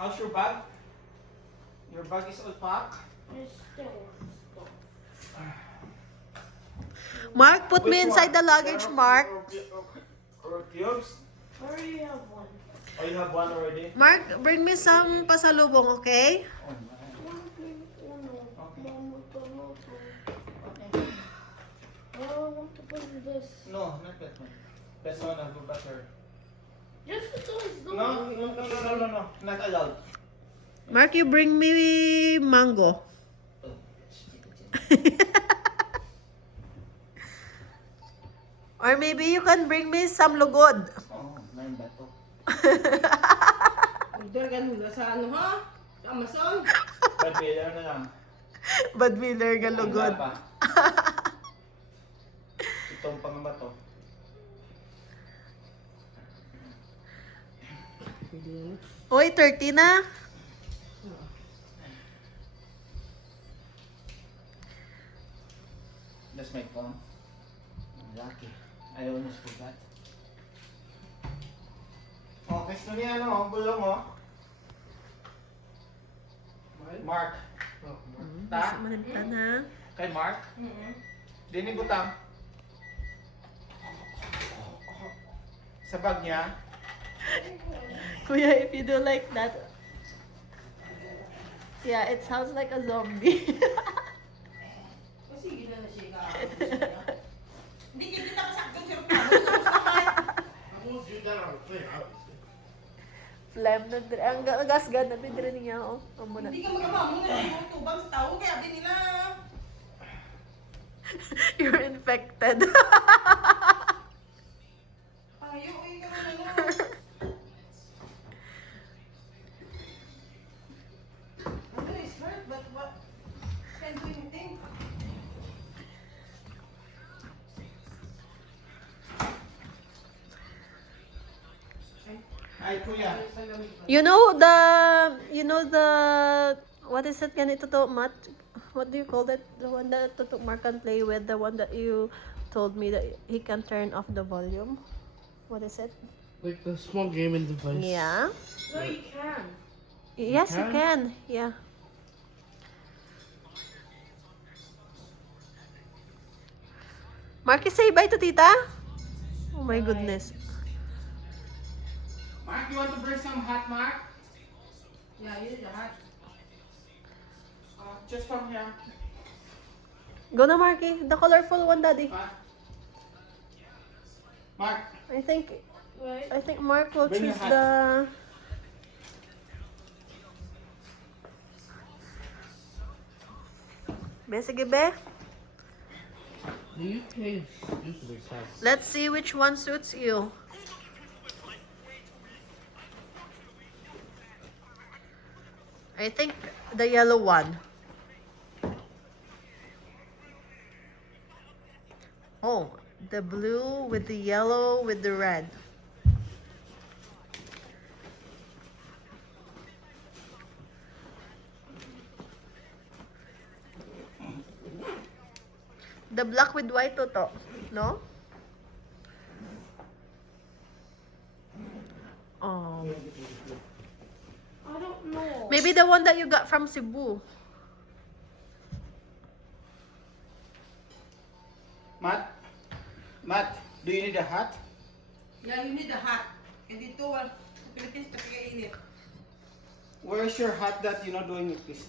How's your bag? Your bag is all packed? It's still stuck. Mark, put me Which inside one? the luggage, Mark. Or cubes? I already have one. Oh, you have one already? Mark, bring me some pasalubong, okay? Oh, my. One thing, uno. Okay. Mama, tomato. Okay. Oh, I want to put this. No, not that one. That's one of the butter. Yes, it is. No. Not allowed. Mark, you bring me mango. Oh. Or maybe you can bring me some lugod. Oh, nine bato. Order ganun na sa ano ha? Sa Amazon? Pabila na lang. Bad miller ka lugod. Wala pa. Itong pangbato. Pwede yan. Uy, 30 na. That's my phone. Lucky. I almost forgot. Oh, gusto niya ano, bulong oh. Mark. Ta? Manita na. Kay Mark? Mm-hmm. Dini butang. Sa bag niya. Kuya, if you do like that. Yeah, it sounds like a zombie. Kasi gila na siya hindi kita masaktong siya pa. Phlegm na dire. Ang gasgan na dire niya, oh. Amo na. Hindi ka magamamong na yung tubang sa tao kaya din nila. You're infected. Payo, uy ka na ano. I'm gonna hurt, but what? Can't do anything. Ay, kuya. You know the what is it ganito to, Matt? What do you call that? The one that Mark can play with, the one that you told me that he can turn off the volume. What is it? Like the small gaming device. Yeah. No, you can. Yes, you can? can. Yeah. Marky, say bye to tita. Oh my goodness. Mark, you want to bring some hot, Mark? Yeah, yun lahat. Just from here. Go na, Marky. The colorful one, Daddy. Hot. Mark, I think Right? Mark will Bring your choose hat. the. Be, sige, be. The UK is usually fast. Let's see which one suits you. I think the yellow one. Oh, the blue with the yellow with the red. The black with white toto, no? Oh. I don't know. Maybe the one that you got from Cebu. Matt, do you need a hat? Yeah, you need a hat. Hindi to, Philippines kasi kainit. Where's your hat that you're not doing it, please?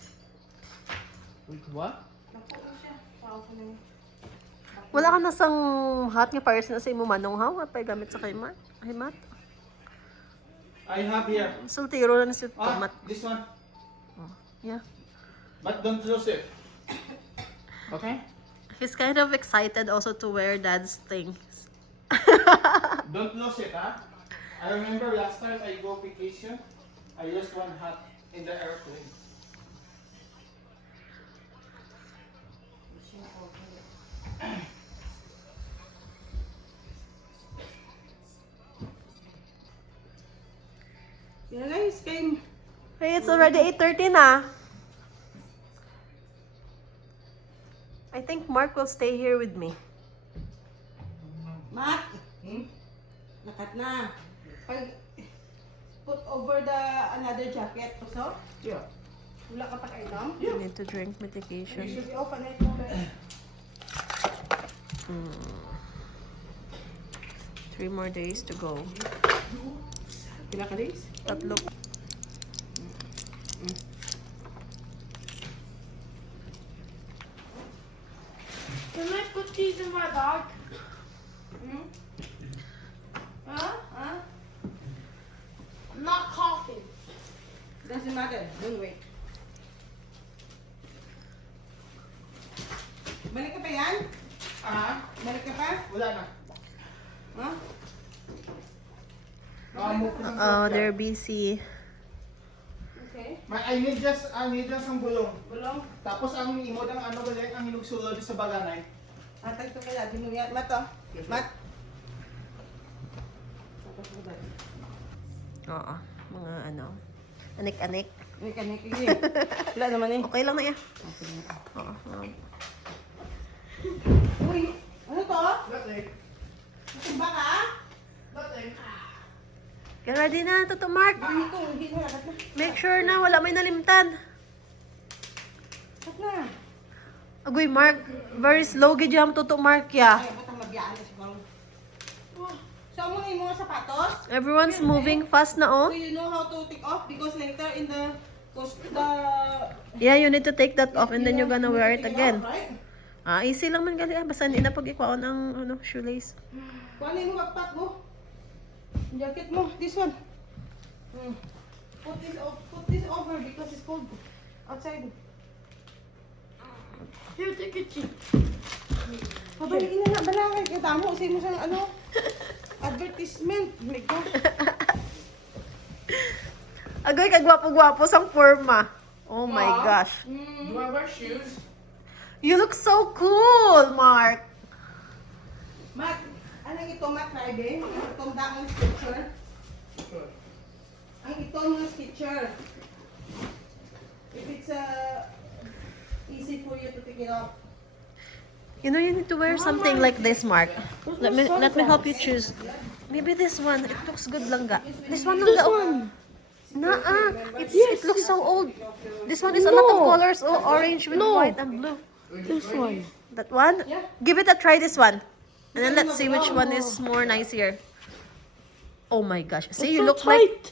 Wait, what? Naku, ano siya? Wow, ko na yun. Wala ka nasang hat nga pares na sa imo manong ha? What pa gamit sa kay Matt? Ay, Matt? I have here. Sultiro na si Ah, Matt. this one. Yeah. But don't lose it. Okay? He's kind of excited also to wear Dad's things. Don't lose it, huh? I remember last time I go vacation, I lost one hat in the airplane. Yeah guys, kayo. Hey, it's already 8:30 na. I think Mark will stay here with me. Matt! Nakat na. Pag put over the another jacket. So, Yeah. wala ka pag-inom? You need to drink You medication. should be open it mo. 3 more days to go. Pila ka days? Tatlo. Can I put these in my bag? Hmm? Huh? Huh? Not coffee. Doesn't matter. Don't wait. Balik ka pa yan? Ah, Balik ka pa? wala na. Huh? Move ko sa Oh, sasakyan. they're busy. Okay. I need just ang bulong. Bulong. Tapos ang imod ang ano balik ang hinugsulod sa baganay. Atay ito kaya. Dinuyat. Mat oh. Mat. Oo. Mga ano. Anik-anik. May kanik. Wala naman eh. Okay lang na yan. Oo. Uy. Ano to? Nothing. Matumba ka? Nothing. Get ready na, Toto Mark. Dito. Hindi na. Kat na. Make sure na wala may nalimtan. Kat na. Agoy, Mark. Very slow gid yung Toto Mark ya. Ay, ba't ang mabiyaan na siguro? So, mo na yung mga sapatos? Everyone's moving fast na, oh. So, you know how to take off? Because later in the... Yeah, you need to take that off and then you're gonna wear it Take again. off, right? Ah, easy lang man gali. Basta hindi na pag-ikwaon ang ano, shoelace. Kuha na mo backpack mo. Jacket mo. This one. Put this over because it's cold outside. Here, take a cheek. Pabaliin na na balangay. Kaya tamo. Say mo sa ano. Advertisement. Oh my gosh. Agoy, kagwapo-gwapo sang forma. Oh my gosh. Do I wear shoes? You look so cool, Mark. Matt, anong ito, Matt, Friday? Itong daong stitcher. Sure. Ang ito mga stitcher. If it's easy for you to take it off. You know, you need to wear something like this, Mark. Let me help you choose. Maybe this one. It looks good lang ga. This one lang ga. Oh. It looks so old. This one is a lot of colors. Oh, orange with white and blue. This one. That one? Yeah. Give it a try, this one. And then let's see which one is more nicer. Oh my gosh. See, you look like...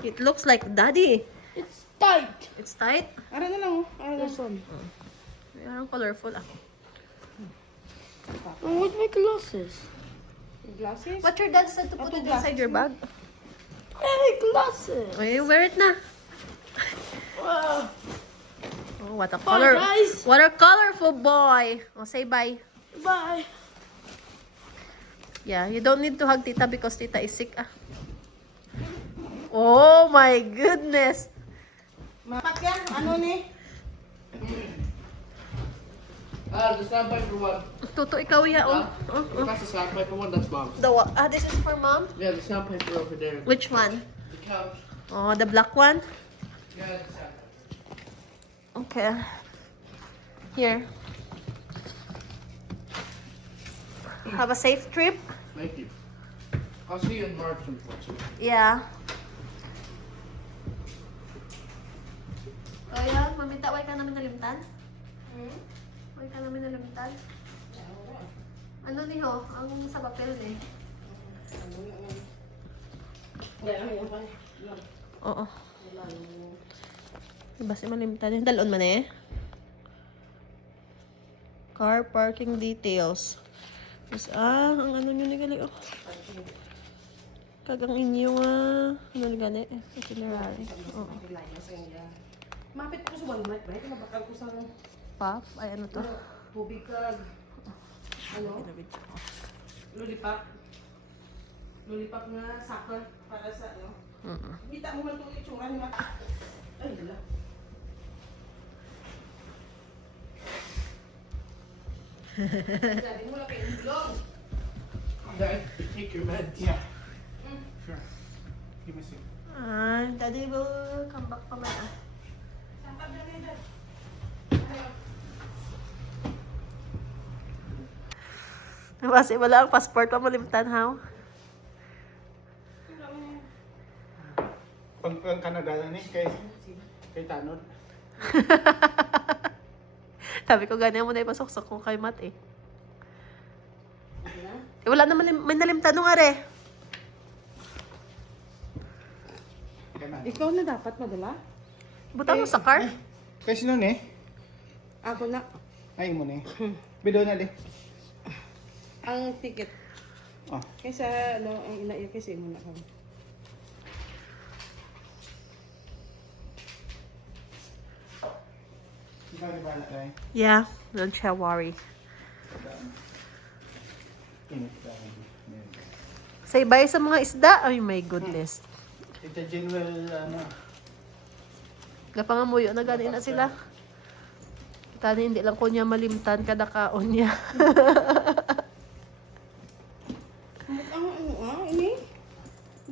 It looks like daddy. It's tight. It's tight. Ara na lang, oh. Ara na. This one. Parang colorful ah. And with my glasses. Glasses? What your dad said to put it inside your bag? Hey, glasses. Okay, wear it na. Wow. Oh, what a Bye, color. guys. What a colorful boy. Oh, say bye. Bye. Yeah, you don't need to hug Tita because Tita is sick ah. Oh my goodness. Mapat yan? Ano ni? The sandpaper one. Tuto, ikaw ya. Oh. That's the sandpaper one. That's mom's. This is for mom? Yeah, the sandpaper over there. Which one? The couch. Oh, the black one? Yeah, the sandpaper. Okay. Here. Have a safe trip. Thank you. I'll see you in March, unfortunately. Yeah. Kaya, mamita, why ka namin nalimtan? Why ka namin nalimtan? Ano ni ho? Ang sa papel ni? Oo. Diba si malimtan? Dalon man eh. Car parking details. Tapos, ang ano nyo ni gali, oh. Kagang inyong, ano ni gali, itinerary. Oo. Mapit ko sa one night, right? Mabakal ko sa Puff, ay ano to? tubig kag ano, Pinabidyo ko. lollipop. Lollipop na soccer para sa ano. Kita mo man itong itsura ni Mata. Ay, dala. Sabi mo lang kayo ulong. Dad, take your meds. Yeah. Sure. Give me a sec. Daddy will come back pa man ah. Saan ka dali, Dad? Kasi wala ang passport pa malimtan, how? Pang Canada ni kay Tanod. Sabi ko, ganyan mo na ipasuksok ko kay Matt eh. Eh, wala naman, may nalimtan nung are. Ikaw na dapat madala. Butang mo sa car. Kay sino ni? Ako na. Ay mo ni. Bido na di. Ang ticket. Oh. Kaysa ano, ang ina kasi muna kami. Ikaw di ba na kay? Yeah, don't you worry. Say bye sa mga isda. Ay, my goodness. Ito general ano. Napangamuyo na gani na sila. Tani hindi lang ko niya malimtan kada kaon niya. Ini?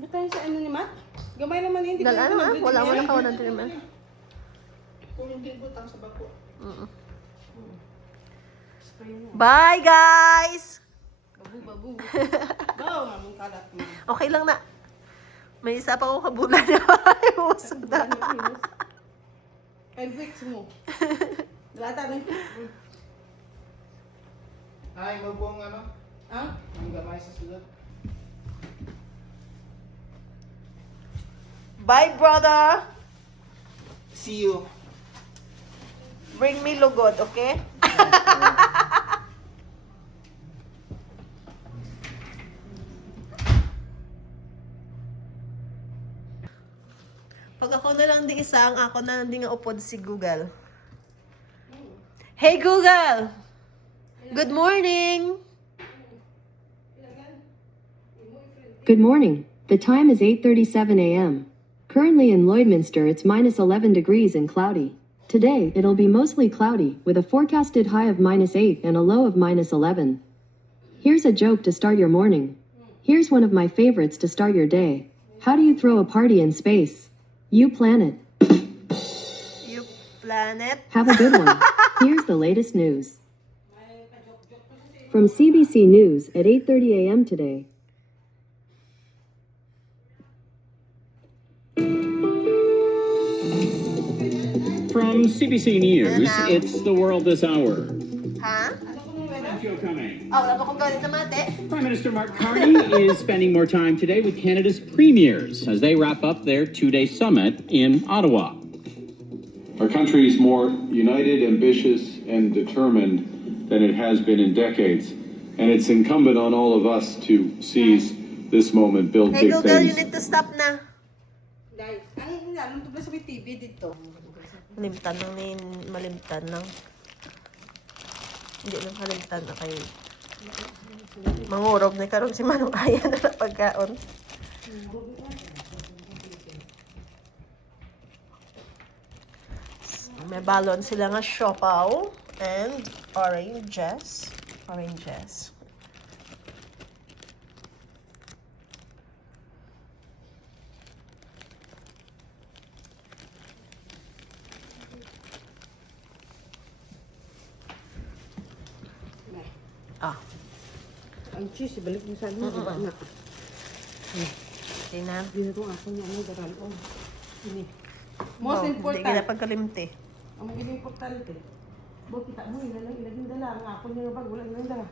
Ba tayo sa ano ni Matt? Gamay naman hindi Dal ano ah, wala mo na kawanan din naman. Kung hindi butang sa bako. Bye guys! Babu. Baw nga mong kalat mo. Okay lang na. May isa pa ako kabulan na. Usog na. 5 weeks mo. Dalata rin. Ay mo pong ano? Ah? Ang gamay sa sulod. Bye brother! See you. Bring me lugod, okay? Pag ako na lang di isang, ako na lang di nga upod si Google. Hey Google! Good morning! Good morning. The time is 8:37 a.m. Currently in Lloydminster it's -11 degrees and cloudy. Today, it'll be mostly cloudy, with a forecasted high of -8 and a low of -11. Here's a joke to start your morning. Here's one of my favorites to start your day. How do you throw a party in space? You plan it. You planet? Have a good one. Here's the latest news. From CBC News at 8:30 a.m. today. From CBC News, Hello. it's the world this hour. Ha? Joe Cummings. Ah, wala pa kong galit na mate. Prime Minister Mark Carney is spending more time today with Canada's premiers as they wrap up their two-day summit in Ottawa. Our country is more united, ambitious, and determined than it has been in decades. And it's incumbent on all of us to seize this moment, build Hey big Google, you things. need to stop na. Guys, ang alam to sa TV dito. Malimtan lang ni malimtan lang. Hindi lang kalimtan na kay mangurog na karon si Manong Aya na pagkaon. May balon sila nga siopaw and oranges. Oranges. Ah, Ang cheese, ibalik mo sa ano, di ba na? tina. Hindi na itong ako niya, ano, daral ko. Ini. Oh, Most hindi important. kita pagkalimti. Ang importante. Bo, kita mo, ilaging dala. Ang ako niya nga bag, wala nang dala.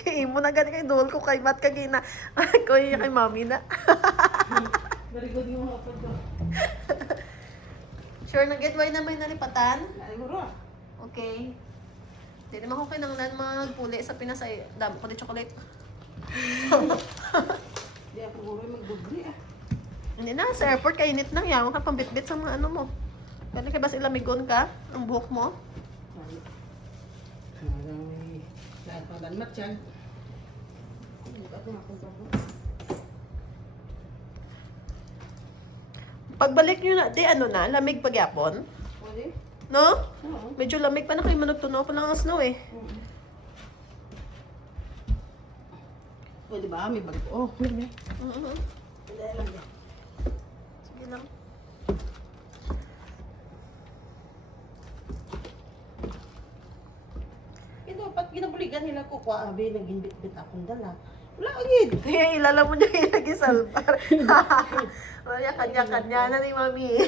Kay mo na gani kay dol ko kay Mat kagina. Ko kay mami na. Very good yung mga kapag ko. Sure na get why na may nalipatan? Siguro. Okay. Hindi naman ko kinanglan magpuli sa Pinas ay dami ko di chocolate. Di ako guro magbubli ah. Hindi na, sa airport kainit na yan. Huwag ka pambitbit sa mga ano mo. Kaya kaya bas ilamigon ka, ang buhok mo. Lahat ng danmat yan. Pagbalik nyo na, di ano na, lamig pagyapon. Pwede? No? Oo. Medyo lamig pa na kayo managtunaw pa lang ang snow eh. Pwede ba? May bago. Oh, may. Mm-hmm. Dala lang yan. Sige lang. Ito, pat ginabuligan nila ko. Sabi, naging bit-bit akong dala. Wala agad. Kaya ilala mo niya yung nag-isalbar. Kaya kanya-kanya na ni Mami.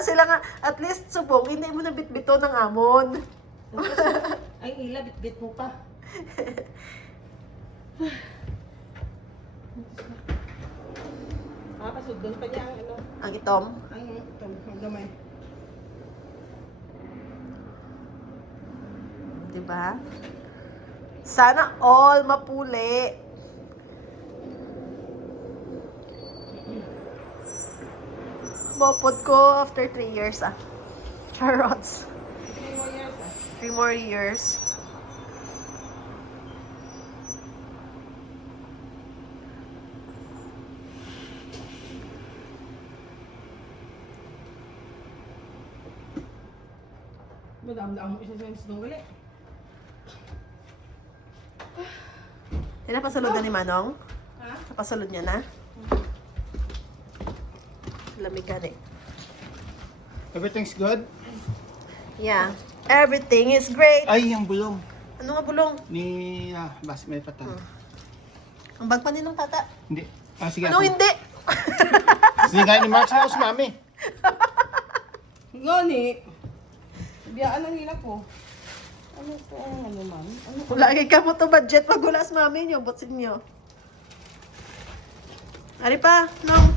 Sila nga, at least subong, hindi mo nabitbito ng amon. Ay, ila, bit-bit mo pa. Pasugdan pa niya ang ano. Ang itom. Ang ito, ang gamay. Diba? Sana all mapuli. Mopod ko after 3 years Charots. 3 more years 3 more years. Madam-dam mo isa sa isang gali. Napasulod na ni Manong? Ha? Napasulod niya na? Lamig ka eh. Everything's good? Yeah. Everything is great. Ay, yung bulong. Ano nga bulong? Ni, bas, may patan. Ang bag pa din ng tata. Hindi. Sige. Ano hindi? Sige nga ni Mark sa mami. Gani. Biyaan ang hila ko. Ano to ang ano man? Ano? Lagi ka mo to budget pag gulas mami niyo, butsin niyo. Ari pa, nong.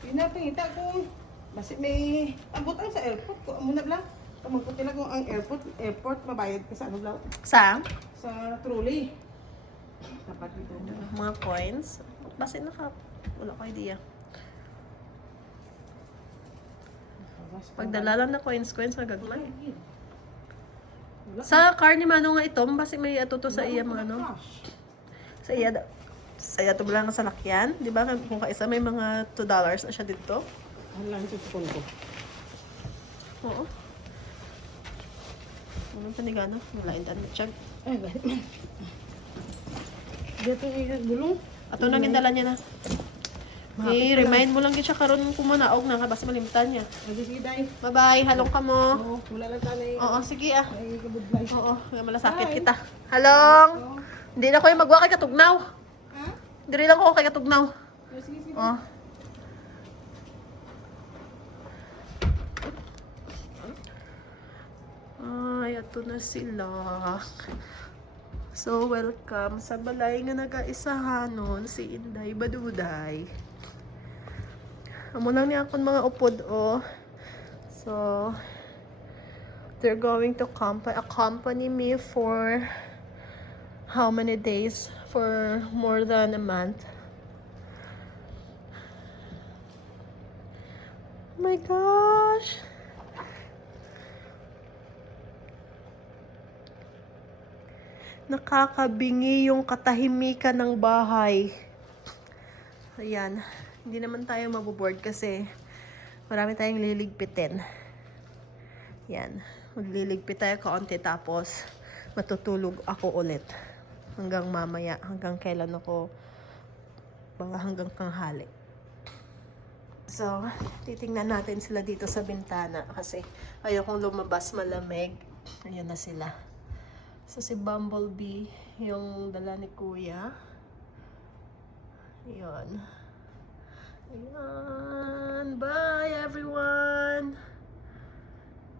Pinapangita ko. Basi may abot ang sa airport ko. Muna lang. Kamagputi lang kung ang airport mabayad ka sa ano lang. Sa? Sa trolley. Dapat dito. Mga coins. Basi na ka. Wala ko idea. Pagdala lang na coins, magagmay. Sa car ni Manong nga ito, basi may atuto sa iya mga ano. Sa iya to lang sa lakyan. Di ba kung kaisa may mga $2 na siya dito? Ang lang sa phone ko. Oo. Ano panigano? Wala indan mo check. Ay, bakit man? Dito yung gulong. Ato nang indala niya na. I-remind mo lang siya karon kung manaog na ka basta malimtan niya. Sige, day. Bye-bye, halong ka mo. Oo, wala lang tanay. Oo, sige ah. Ay, kabudlay. Oo, kaya malasakit kita. Halong! Hindi na ko yung magwa kay Katugnaw. Ha? Diri lang ko kay Katugnaw. Sige, sige. Oh. Ay, ato na sila. So, welcome sa balay nga nagaisahanon si Inday Baduday. Amo lang niya akong mga upod, oh. So, they're going to accompany me for how many days? For more than a month. Oh my gosh! Nakakabingi yung katahimikan ng bahay. Ayan. Hindi naman tayo maboboard kasi marami tayong liligpitin. Yan. Magliligpit tayo kaunti tapos matutulog ako ulit. Hanggang mamaya. Hanggang kailan ako baka hanggang tanghali. So, titingnan natin sila dito sa bintana kasi ayokong lumabas malamig. Ayan na sila. So, si Bumblebee, yung dala ni Kuya. Ayan. Ayan. Bye, everyone!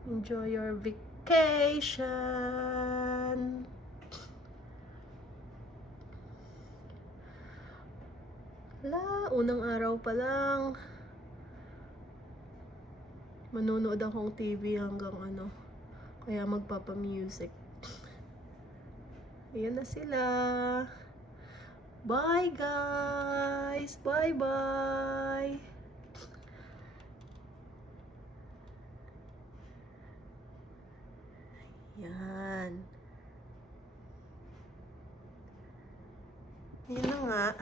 Enjoy your vacation! Hala, unang araw pa lang. Manonood akong TV hanggang ano. Kaya magpapa-music. Ayan na sila. Bye, guys! Bye-bye! Yan. Yun na nga.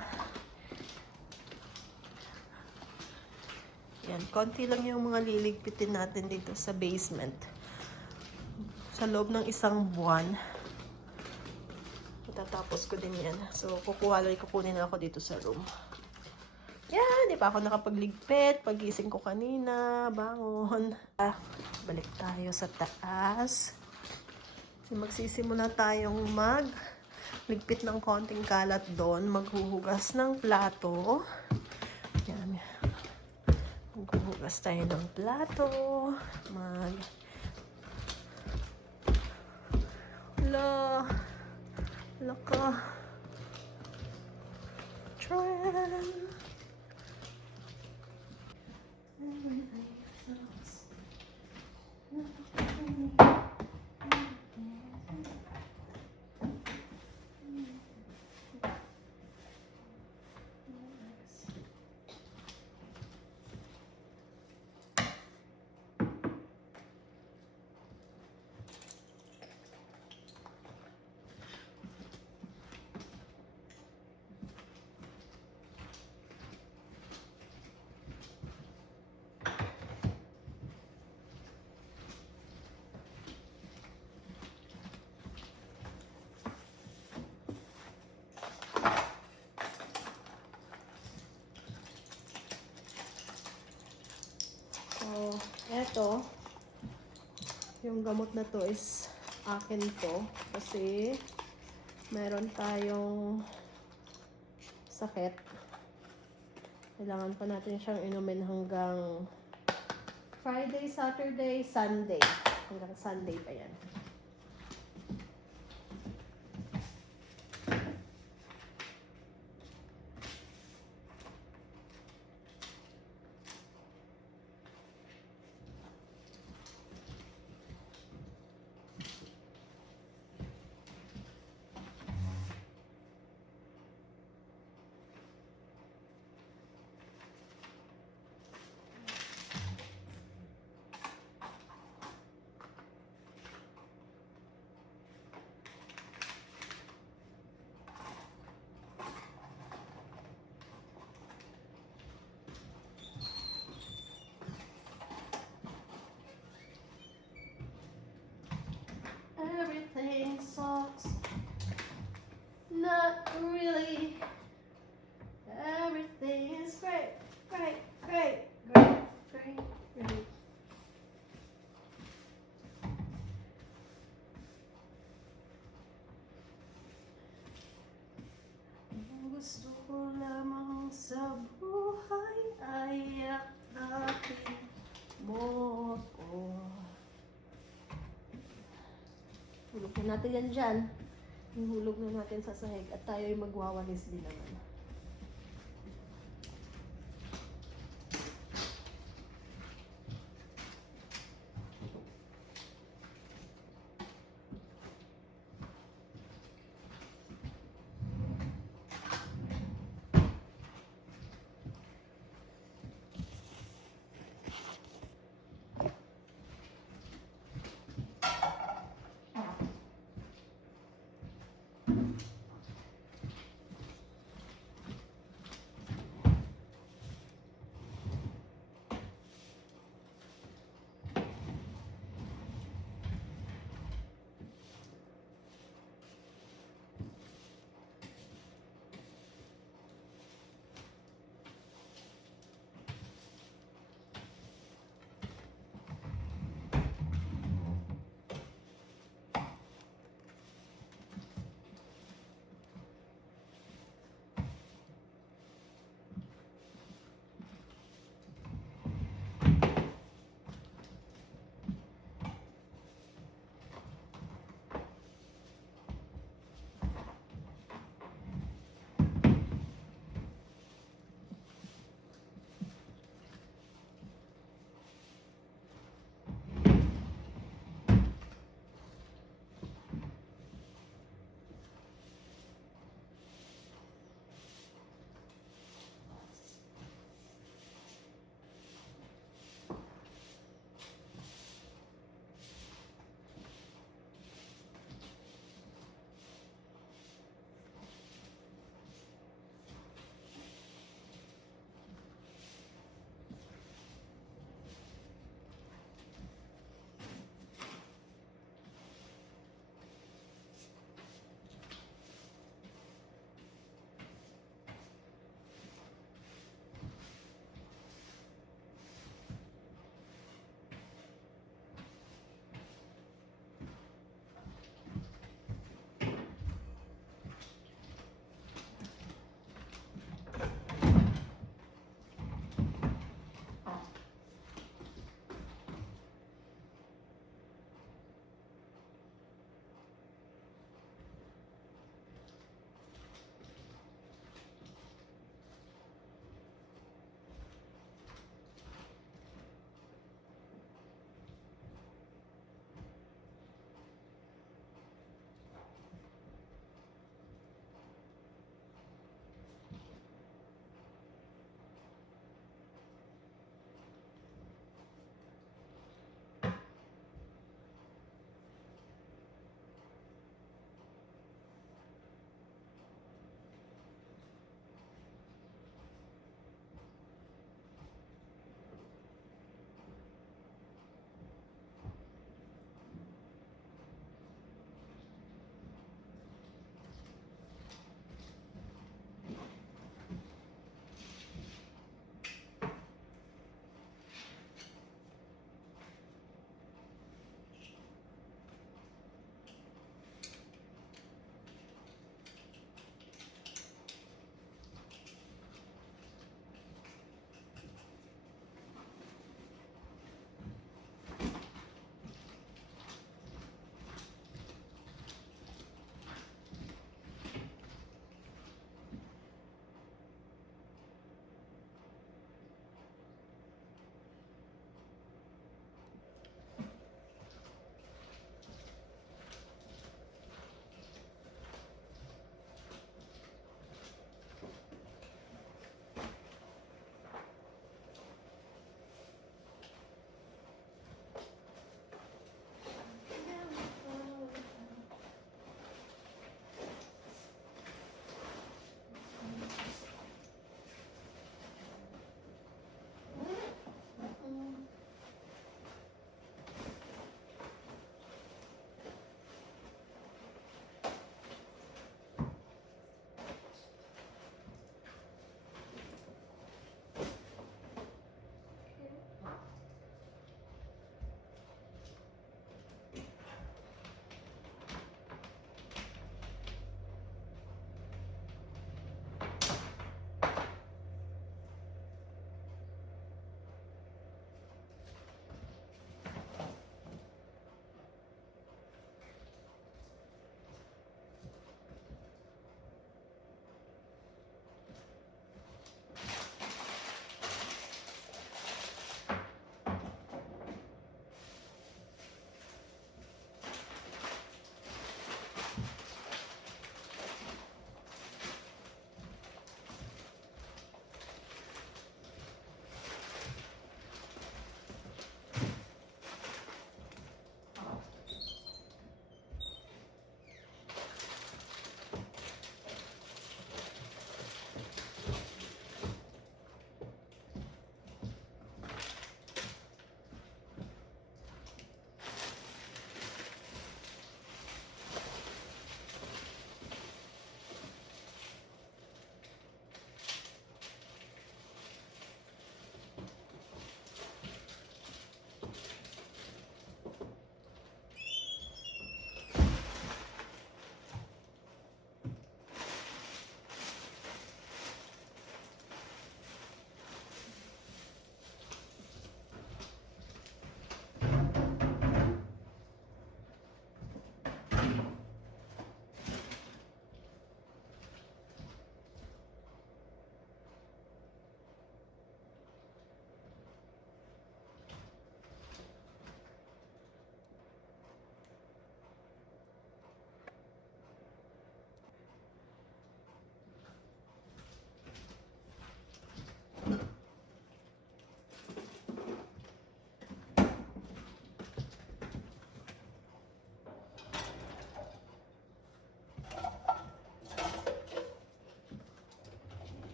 Yan. Konti lang yung mga liligpitin natin dito sa basement. Sa loob ng 1 buwan. Tatapos ko din yan. So, kukunin ako dito sa room. Yan, di pa ako nakapagligpit. Pagising ko kanina, bangon. Balik tayo sa taas. So, magsisimula tayong ligpit ng konting kalat doon. Maghuhugas ng plato. Yan. Maghuhugas tayo ng plato. Laka. Trend. So, eto, yung gamot na to is akin to kasi meron tayong sakit. Kailangan pa natin siyang inumin hanggang Friday, Saturday, Sunday. Hanggang Sunday pa yan. Everything sucks. Not really. Everything is great, great, great, great, great, great. Ang gusto ko lamang sa buhay ay yakapin mo ako. Hulog na natin yan dyan. Ihulog na natin sa sahig at tayo ay magwawalis din naman.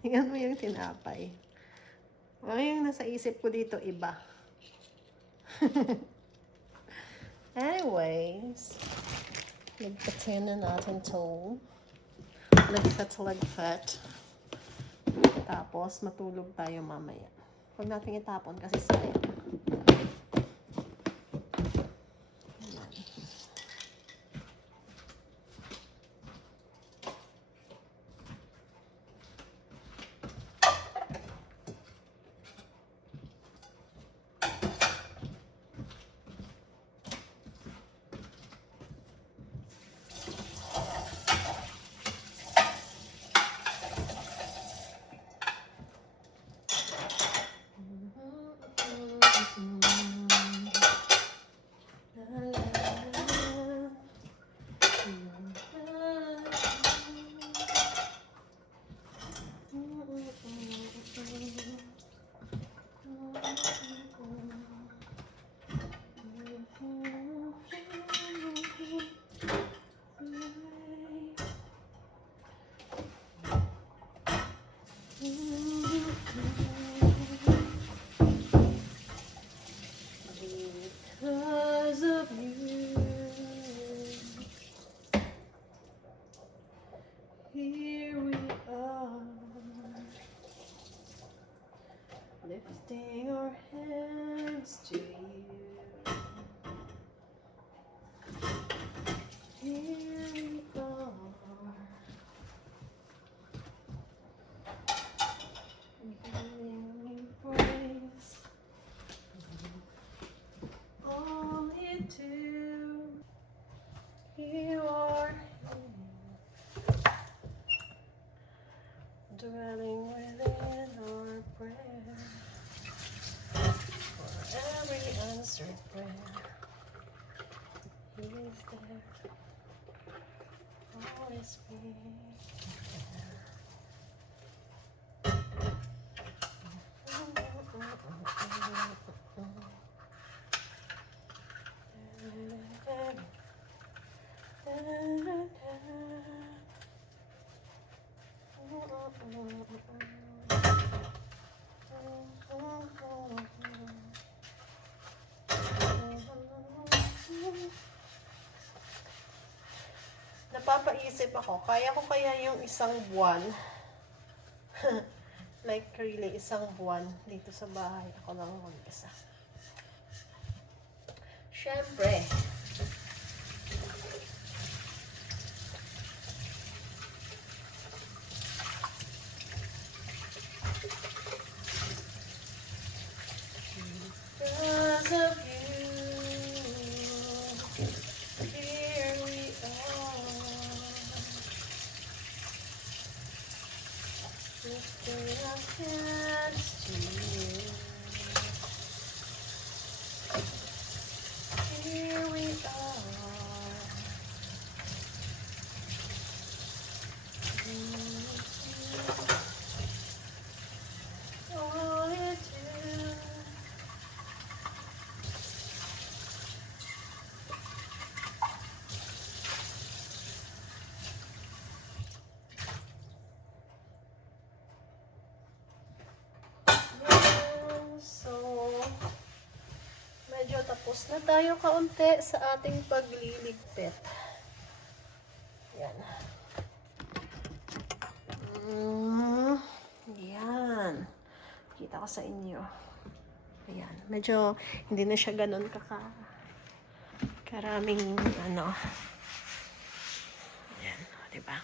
Tingnan mo yung tinapay. Ano yung nasa isip ko dito, iba. Anyways, ligpatin na natin to. Lagfat. Tapos, matulog tayo mamaya. Huwag natin itapon kasi sayang. Because of you, here we are, lifting our hands to you. Here we are, giving you praise. Only two, you are dwelling within our prayer. For every answered prayer, He is there. Always be there. Napapaisip ako, kaya ko kaya yung isang buwan? Like really, isang buwan dito sa bahay. Ako lang mag-isa. Siyempre. Because of you, here we are, lifting our hands to you. Here we are, all it is. So, medyo tapos na tayo kaunti sa ating pagliligpit. Yan. Yan. Kita ko sa inyo. Ayan. Medyo hindi na siya ganun karaming ano. Ayan. O, diba?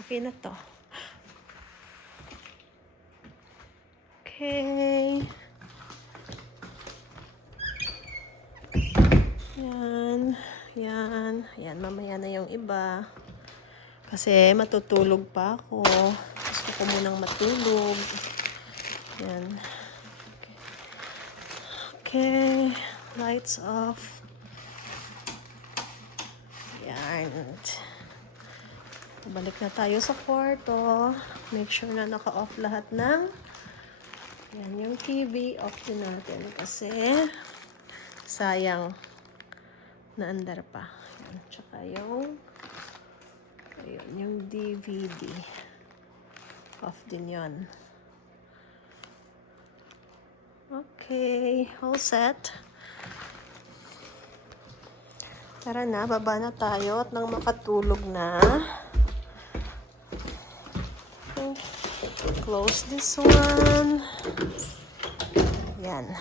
Okay na to. Okay. Yan. Yan. Yan. Mamaya na yung iba. Kasi matutulog pa ako. Gusto ko munang matulog. Yan. Okay. Lights off. Yan. Balik na tayo sa kwarto. Make sure na naka-off lahat ng yan, yung TV, off din natin kasi sayang na andar pa. Yan, tsaka yung ayun, yung DVD. Off din yun. Okay, all set. Tara na, baba na tayo at nang makatulog na. Close this one. Yan.